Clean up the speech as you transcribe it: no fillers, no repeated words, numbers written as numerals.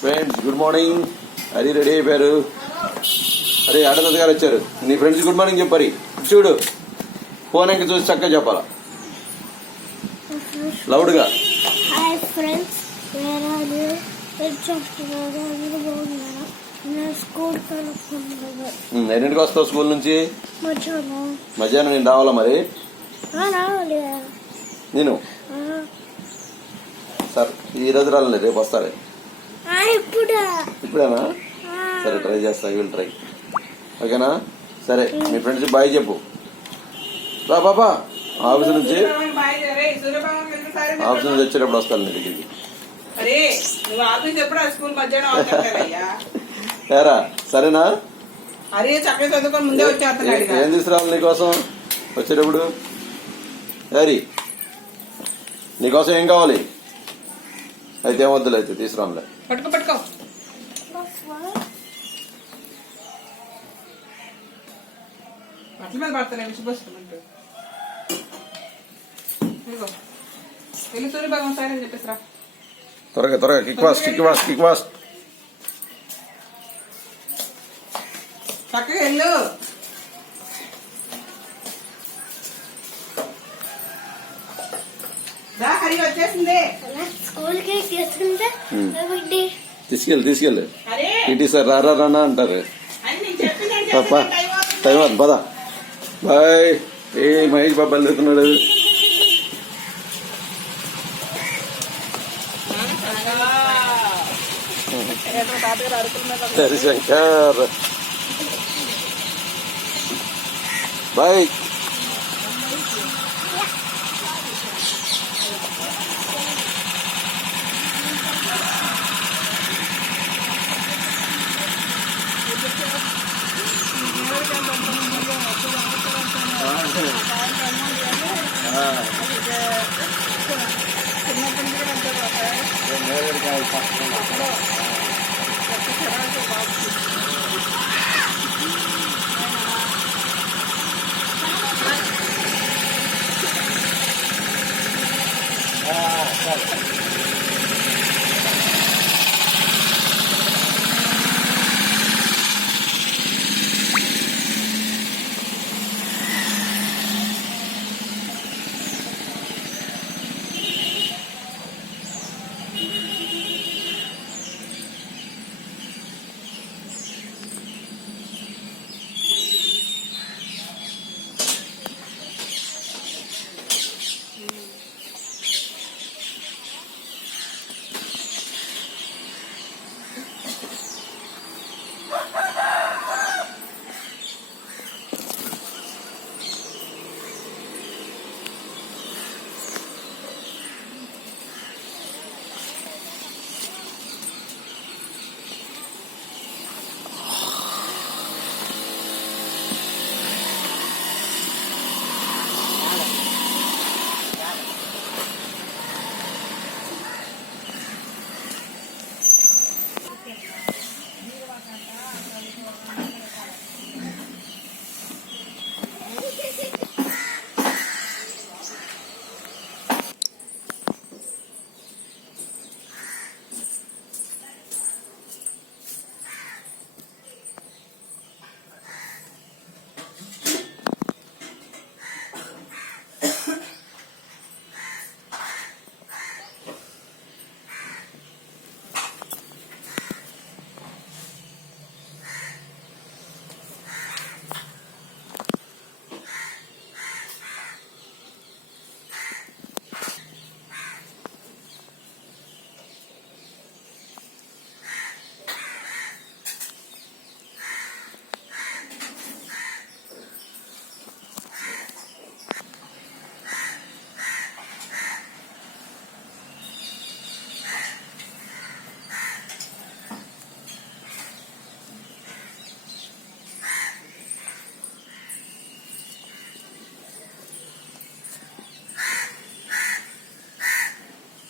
Friends good morning. అది ready అయిపోయారు. అరే ఆడదత్త గారు వచ్చారు. నీ ఫ్రెండ్స్ గుడ్ మార్నింగ్ చెప్పారు. చూడు ఫోన్ ఇంకా చూసి చక్కగా చెప్పాలా లౌడ్గా. హాయ్ ఫ్రెండ్స్, ఎన్నింటికి వస్తావు స్కూల్ నుంచి? మధ్యాహ్నం నేను రావాలా మరి? నేను సార్ ఈ రోజు రాలేదు, రేపు వస్తారే. ఇప్పుడేనా? సరే ట్రై చేస్తా, విల్ ట్రై. ఓకేనా? సరే మీ ఫ్రెండ్స్ బాయ్ చెప్పు. రా బాబా, ఆఫీస్ నుంచి వచ్చేటప్పుడు వస్తాను నీ దగ్గరికి. ఏరా సరేనా? ఏం తీసుకురావాలి నీకోసం వచ్చేటప్పుడు? హరి నీకోసం ఏం కావాలి? అయితే ఏమొద్దులే, అయితే తీసుకురాములే. పట్టుకో పట్టుకో. అట్ల మీద పడతాను విసిపోసుకుంటూ. వెళ్ళి సూర్యభాగం సైడ్ అని చెప్పేసి రా. త్వరగా త్వరగా, kick fast kick fast kick fast. చక్కగా వెళ్ళు. హరి వచ్చేసింది. తీసుకెళ్ళి ఇటీ సార్ రారా రానా అంటారు. టైం అది పదా. బాయ్. ఏ మహేష్ బాబు వెళ్తున్నాడు. హరిశంకర్ బాయ్.